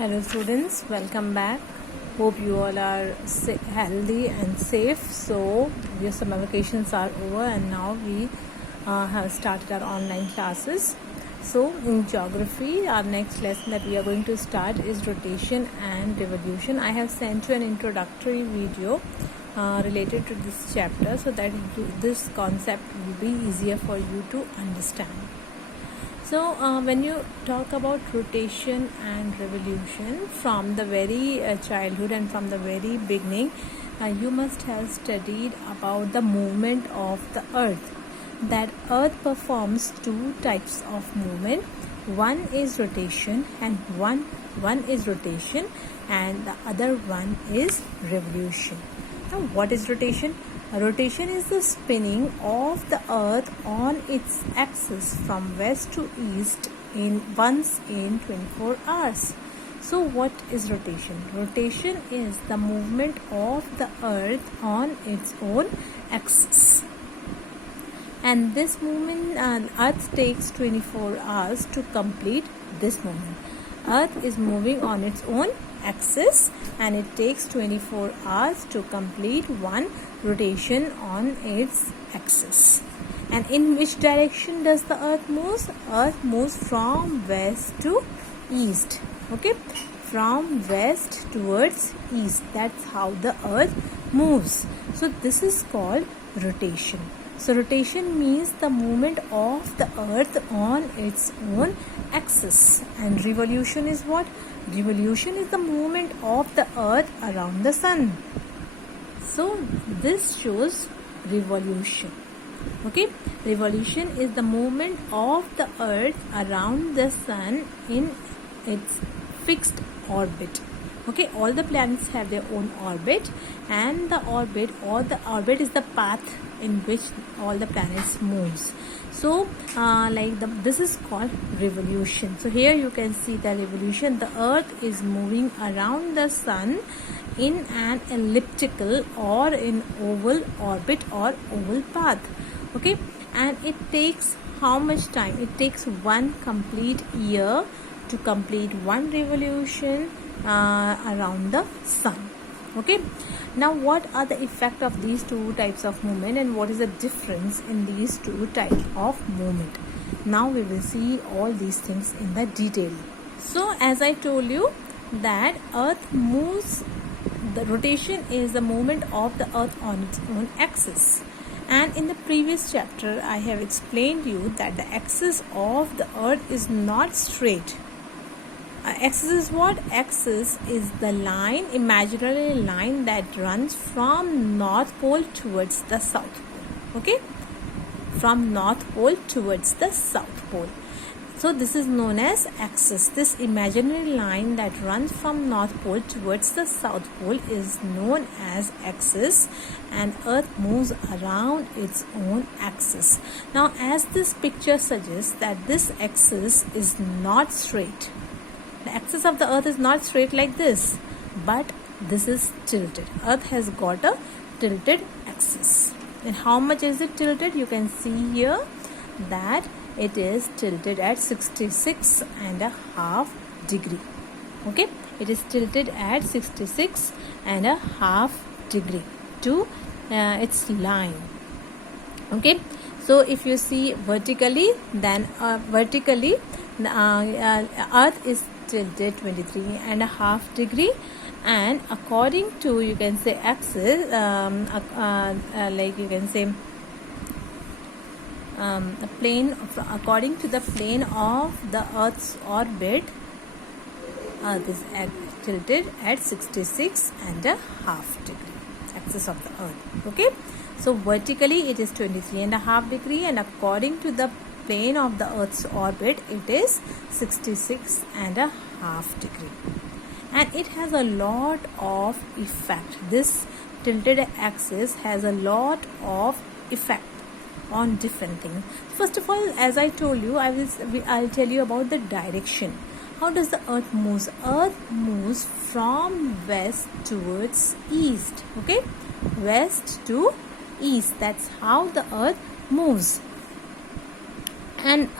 Hello students, welcome back. Hope you all are healthy and safe. So your summer vacations are over and now we have started our online classes. So in geography, our next lesson that we are going to start is rotation and revolution. I have sent you an introductory video related to this chapter so that this concept will be easier for you to understand. So when you talk about rotation and revolution from the very childhood and from the very beginning, you must have studied about the movement of the earth. That earth performs two types of movement. One is rotation and one is rotation and the other one is revolution. Now what is rotation? Rotation is the spinning of the earth on its axis from west to east once in 24 hours. So what is rotation? Rotation is the movement of the earth on its own axis. And this movement, earth takes 24 hours to complete this movement. Earth is moving on its own axis and it takes 24 hours to complete one rotation on its axis. And in which direction does the earth move? Earth moves from west to east. Okay, from west towards east. That's how the earth moves. So this is called rotation. So rotation means the movement of the earth on its own axis. And revolution is what? Revolution is the movement of the earth around the sun. So this shows revolution. Okay, revolution is the movement of the earth around the sun in its fixed orbit. Okay, all the planets have their own orbit, and the orbit is the path in which all the planets moves. So this is called revolution. So here you can see the revolution. The earth is moving around the sun in an elliptical or in oval orbit or oval path. Okay, and it takes how much time? It takes one complete year to complete one revolution around the sun. Okay, now what are the effect of these two types of movement and what is the difference in these two types of movement? Now we will see all these things in the detail. So as I told you that earth moves, the rotation is the movement of the earth on its own axis. And in the previous chapter I have explained you that the axis of the earth is not straight. Axis is what? Axis is the line, imaginary line that runs from North Pole towards the South Pole. Okay? From North Pole towards the South Pole. So this is known as axis. This imaginary line that runs from North Pole towards the South Pole is known as axis, and earth moves around its own axis. Now as this picture suggests that this axis is not straight. The axis of the earth is not straight like this, but this is tilted. Earth has got a tilted axis. And how much is it tilted? You can see here that it is tilted at 66.5 degree. Okay, it is tilted at 66.5 degree to its line. Okay, so if you see vertically, then earth is tilted 23.5 degree, and according to, you can say, axis, like you can say a plane, according to the plane of the earth's orbit, earth is tilted at 66.5 degree, axis of the earth. Okay, so vertically it is 23.5 degree, and according to the plane of the earth's orbit it is 66.5 degree, and it has a lot of effect. This tilted axis has a lot of effect on different things. First of all, as I told you, I'll tell you about the direction. How does the earth moves? Earth moves from west towards east. Okay, west to east. That's how the earth moves. And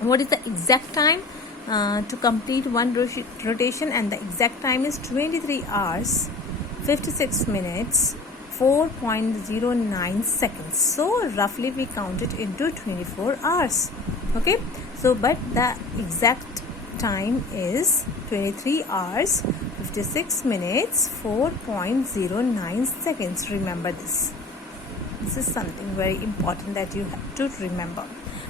what is the exact time? to complete one rotation, and the exact time is 23 hours 56 minutes 4.09 seconds. So roughly we count it into 24 hours. Okay, so but the exact time is 23 hours 56 minutes 4.09 seconds. Remember this. This is something very important that you have to remember.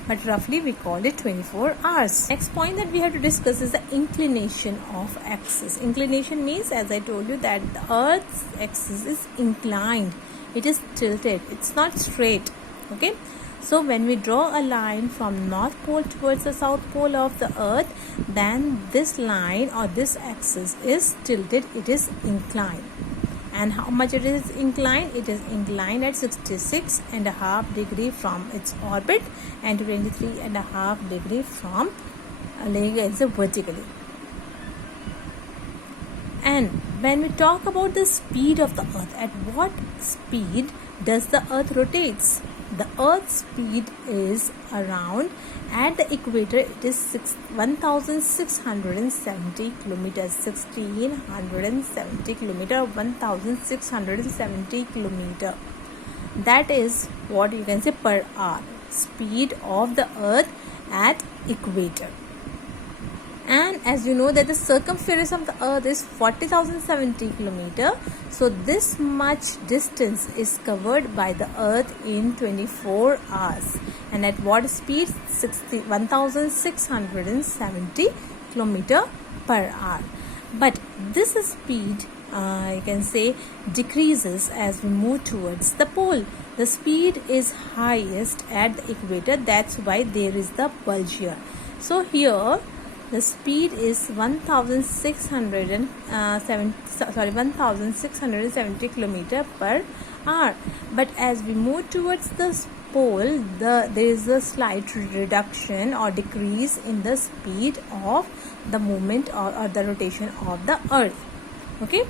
But roughly we call it 24 hours. Next point that we have to discuss is the inclination of axis. Inclination means, as I told you, that the Earth's axis is inclined. It is tilted. It's not straight. Okay. So when we draw a line from North Pole towards the South Pole of the Earth, then this line or this axis is tilted. It is inclined. And how much it is inclined? It is inclined at 66.5 degree from its orbit and 23.5 degree from laying it vertically. And when we talk about the speed of the Earth, at what speed does the Earth rotates? The Earth's speed is around, at the equator it is 1670 kilometers, 1670 kilometer, 1670 kilometer. That is what you can say per hour, speed of the Earth at equator. And as you know that the circumference of the Earth is 40,070 kilometer. So this much distance is covered by the Earth in 24 hours. And at what speed? 1670 kilometer per hour. But this speed you can say decreases as we move towards the pole. The speed is highest at the equator. That's why there is the bulge here. So here the speed is 1670 kilometer per hour. But as we move towards the pole, there is a slight reduction or decrease in the speed of the movement or the rotation of the Earth. Okay,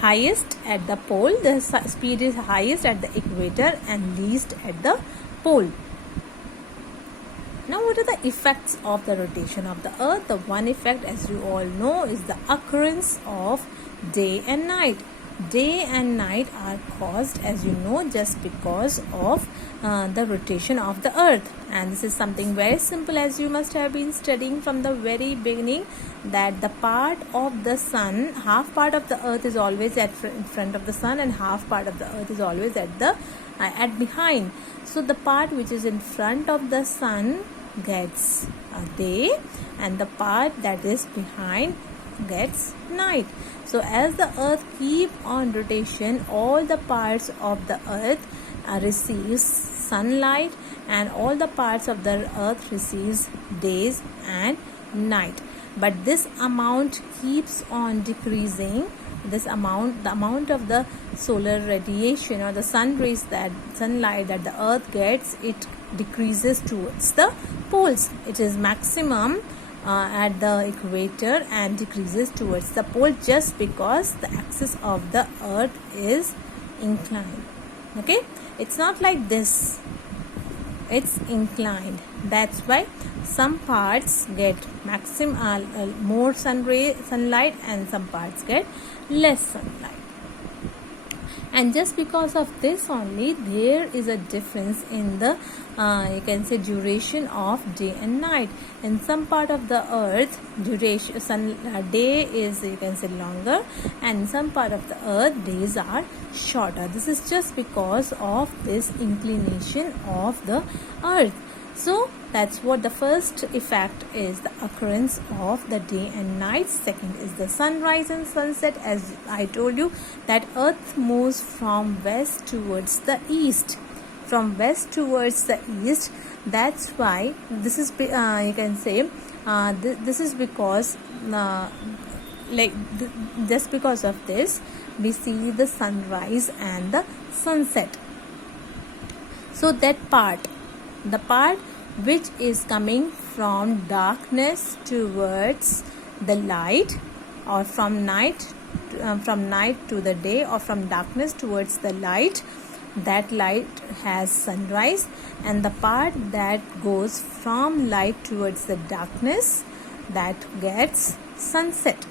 highest at the pole, the speed is highest at the equator and least at the pole. Now, what are the effects of the rotation of the Earth? The one effect, as you all know, is the occurrence of day and night. Day and night are caused, as you know, just because of the rotation of the Earth. And this is something very simple, as you must have been studying from the very beginning, that the part of the sun, half part of the Earth is always in front of the sun, and half part of the Earth is always at behind. So the part which is in front of the sun gets day, and the part that is behind gets night. So as the Earth keep on rotation, all the parts of the Earth receives sunlight, and all the parts of the Earth receives days and night. But this amount keeps on decreasing. The amount of the solar radiation or the sunlight that the Earth gets, it decreases towards the poles. It is maximum at the equator and decreases towards the pole, just because the axis of the Earth is inclined. Okay, it's not like this, it's inclined. That's why some parts get more sunlight and some parts get less sunlight. And just because of this only, there is a difference in the you can say duration of day and night. In some part of the Earth, day is, you can say, longer, and in some part of the Earth, days are shorter. This is just because of this inclination of the Earth. So that's what the first effect is, the occurrence of the day and night. Second is the sunrise and sunset. As I told you, that Earth moves from west towards the east. From west towards the east. That's why this is you can say this is because just because of this we see the sunrise and the sunset. So that the part which is coming from darkness towards the light, or from night to the day, or from darkness towards the light, that light has sunrise. And the part that goes from light towards the darkness, that gets sunset.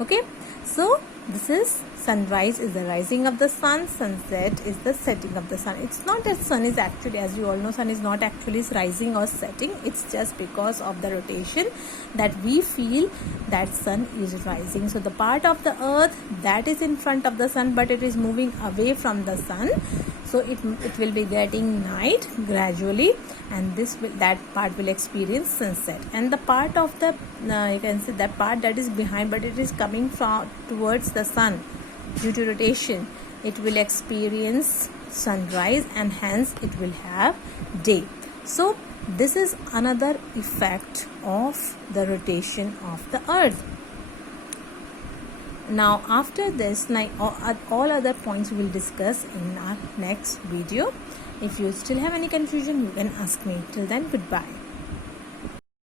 Okay, so this is sunrise is the rising of the sun, sunset is the setting of the sun. It's not that sun is actually, as you all know, sun is not actually rising or setting. It's just because of the rotation that we feel that sun is rising. So the part of the earth that is in front of the sun, but it is moving away from the sun, so it will be getting night gradually, and that part will experience sunset. And the part of the you can see that part that is behind, but it is coming from towards the sun due to rotation, it will experience sunrise, and hence it will have day. So this is another effect of the rotation of the earth. Now after this, like all other points we will discuss in our next video. If you still have any confusion, you can ask me. Till then, goodbye.